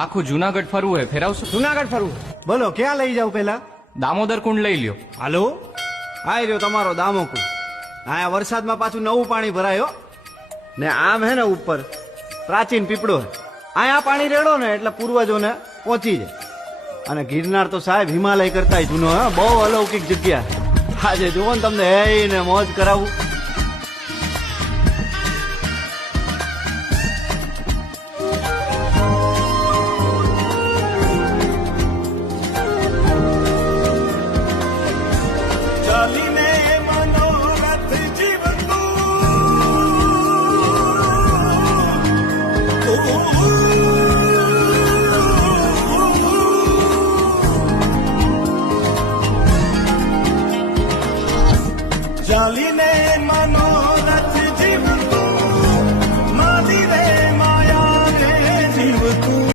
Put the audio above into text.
આખું જુનાગઢ ફરવું હે, ફેરાવશો? જુનાગઢ ફરવું? બોલો ક્યાં લઈ જાવ પેલા? દામોદર કુંડ લઈ લ્યો. હાલો, આઈ રહ્યો તમારો દામોકુંડ. આયા વરસાદમાં પાછું નવું પાણી ભરાયો ને આમ હે ને ઉપર પ્રાચીન પીપળો હે. આયા પાણી રેડો ને એટલે પૂર્વજોને પહોંચી જાય. અને ગિરનાર તો સાહેબ હિમાલય કરતા જૂનો હે, બહુ અલૌકિક જગ્યા. આજે જુઓ ને તમને હે ને મોજ કરાવું.